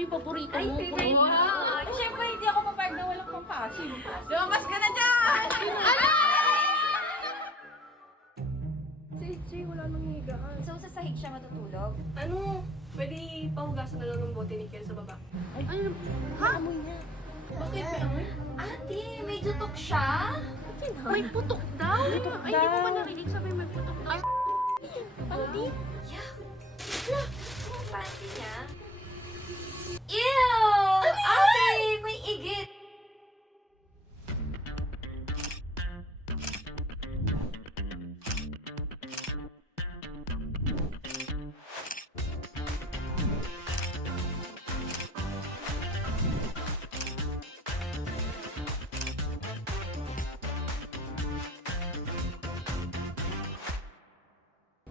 yung paborito Ay, mo. favorite mo. Siyempre, hindi ako papayag na walang pampasim. Lumabas ka na dyan! Si HJ, wala nang higaan. So, sa sahig siya matutulog? Ano? Pwede pahugasan na lang ng bote ni Kel sa baba. Ano? Amoy niya. Bakit may amoy? Ate, may jutok siya? May putok daw. Ay, hindi mo ba narinig sabi may putok daw? Panty? Yeah. Yung panty niya. Ew! Ate, may igit!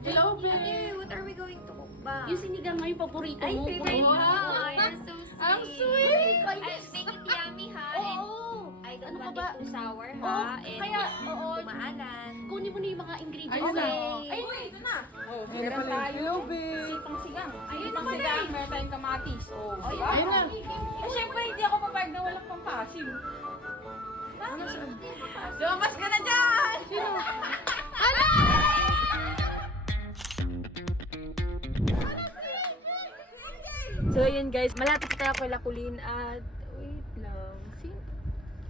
Hello, Ate, babe. what are we going to cook ba? Yung sinigang nga yung paborito Ay, mo. favorite mo. Wow. You're so sweet. Ang sweet. I'll make it yummy, ha? And Oo. I don't Ano ka want ba? it too sour, Oo, ha? And kaya, oo. kumaalan. Kunin mo na yung mga ingredients Okay. na. Ay, ito na. Oh, meron tayo. Sipang sigang. Ayun Sipang naman sigang, eh. meron tayong kamatis. Oh, Ay, diba? Ayun na. Siyempre, hindi ako papayag na walang pampasim. Lumabas ka na dyan! So, ayun guys, malapit tayo kay Lakulin at... Wait lang.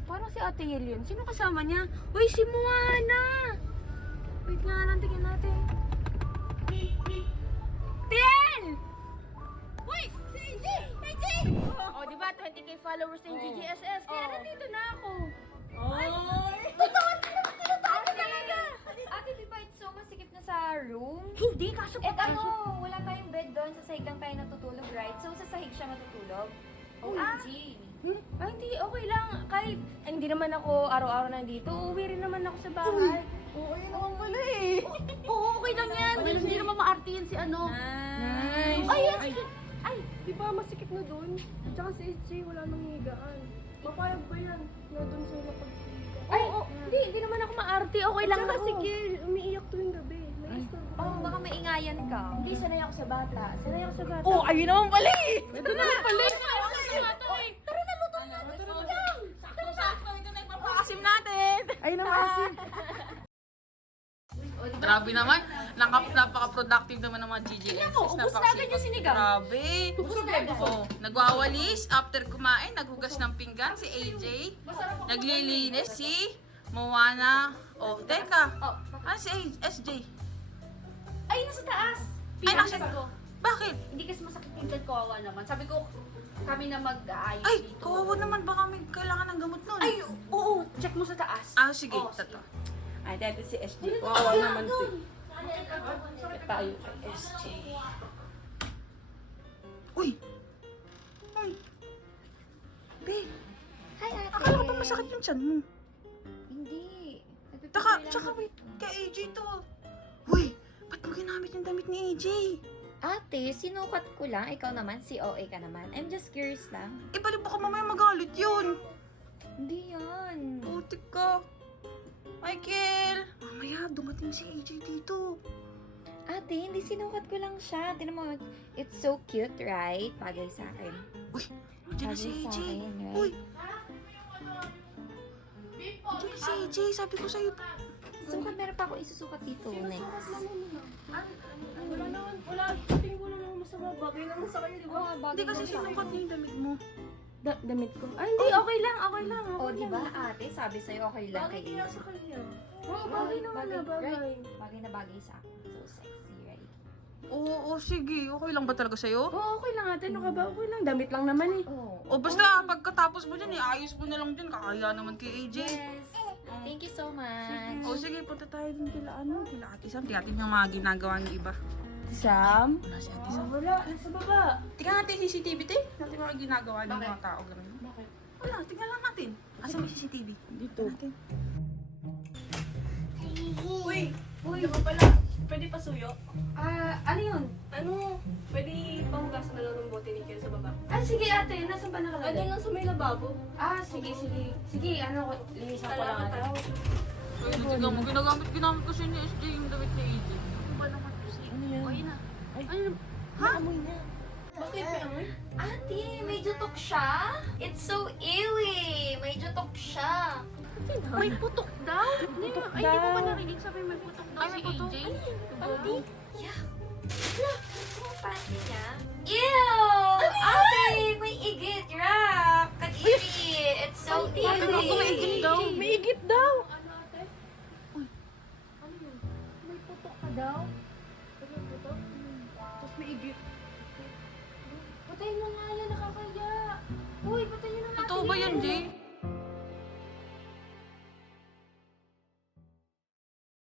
Parang si Ate Yel yun. Sino kasama niya? Uy, si Moana! Wait nga lang, tingnan natin. Tiel! Uy! Si AJ! AJ! Oh, di ba? 20k followers ng GGSS. Kaya nandito na ako. Ate, di ba it's so masikip na sa room? Hindi, kaso Eh, ano, wala tayong bed doon. Sa sahig lang tayo natutulog, right? So, sa sahig siya matutulog? OMG. Ay, hindi, okay lang. Kahit hindi naman ako araw-araw nandito, uuwi rin naman ako sa bahay. Oo, yun naman pala eh. Oo, okay lang yan. Hindi naman maarte yan si ano. Nice. Ay, yan, sige. Ay, di ba masikip na doon? Tsaka si SJ, wala nang higaan. Papayag ba yan? Na doon sila pag-higa. Ay, hindi naman ako maarte. Okay lang ako. Si Gil, umiiyak tuwing gabi. Nai-istorbo. Oh, baka maingayan ka. Hindi, sanay ako sa bata. Sanay ako sa bata. Oh, ayun naman pala eh. Ito na. Pala. Tara na, luto na. Sakto-sakto, ito na yung pampasim natin. Ay, namasin. Grabe naman. Napaka-productive naman ng mga GGS. Ubus na agad yung sinigang. Grabe. Oh, nagwawalis after kumain, naghugas ng pinggan si AJ. Naglilinis si Moana. Oh, teka. Ano si SJ? Ay, nasa taas. Ay, nasa... ko. Bakit? Hindi kasi masakit yung dyan, kawawa naman. Sabi ko, kami na mag-aayos Ay, dito. kawawa naman. Baka may kailangan ng gamot nun. Ay, oo. Check mo sa taas. Ah, sige. Oo, Tato. Ay, dati si SJ. Kawawa naman to. Tayo kay SJ. Uy! Uy! Babe, Hi, ate. akala ko ba masakit yung tiyan mo? Hindi. Tsaka wait, kay AJ to. Uy, ba't mo ginamit yung damit ni AJ? Ate, sinukat ko lang. Ikaw naman, si OA ka naman. I'm just curious lang. Eh, balik baka mamaya magalit yun. Hindi yan. Putik ka. Michael! Mamaya, dumating si AJ dito. Ate, hindi sinukat ko lang siya. Tinan mo, it's so cute, right? Bagay sa akin. Uy, nandiyan na si Bagay sa AJ. akin, right? Uy! Nandiyan na si AJ, sabi ko sa'yo. Sukat, meron pa ako isusukat dito. Next. Wala naman, wala. Tingin ko naman masama. Bagay naman sa kanya, di ba? Hindi kasi sinukat niya yung damit mo. Damit ko. Ay, hindi. Okay lang, okay lang. O, di ba, ate? Sabi sa'yo, okay lang Bagay kay kaya AJ. sa kanya. Oo, bagay naman na, bagay. Right? Bagay na bagay sa akin. So sexy, right? Oo, sige. Okay lang ba talaga sa'yo? Oo, okay lang ate. Ano ka ba? Okay lang. Damit lang naman eh. Oh. O basta, pagkatapos mo dyan, ayos mo na lang dyan. Kakaya naman kay AJ. Yes. Thank you so much. O sige, punta tayo dun kila Ate Sam. Tingnan yung mga ginagawa ng iba. Sam? Wala si Ate Sam. Wala. Nasa baba. Tingnan natin yung CCTV, te. Natin mga ginagawa ng mga tao. Bakit? Wala, tingnan lang natin. Asan may CCTV? Dito. Natin. Uy! Uy! Ano pala? Pwede pasuyo? Ano yun? Ano? Pwede pahugasan na lang ng bote ni Kel sa baba. Ah, sige ate. Nasaan ba Ay, nakalagay? doon lang sa may lababo. Sige. Sige, linisan ko lang ate. Ay, tingnan mo, ginamit kasi ni SJ yung damit ni AJ. Ano ba naman kasi? Ano yan? Ayun na. Ay, Ayun. ha? Amoy niya. Bakit may amoy? Ate, may jutok siya? It's so ewy. May jutok siya. May putok daw? Hindi mo ba narinig sabi may putok daw si AJ? Panty? Yeah. Wala. Yung panty niya. Ew! Ate! May igit! Yak! Kadiri! It's so ewy! May igit daw. Ano ate? Uy. Ano yun? May putok ka daw? Ano yung putok? Tapos may igit. Patayin mo nga yan, nakakaya. Uy, patayin mo nga. Totoo ba yan, Jay?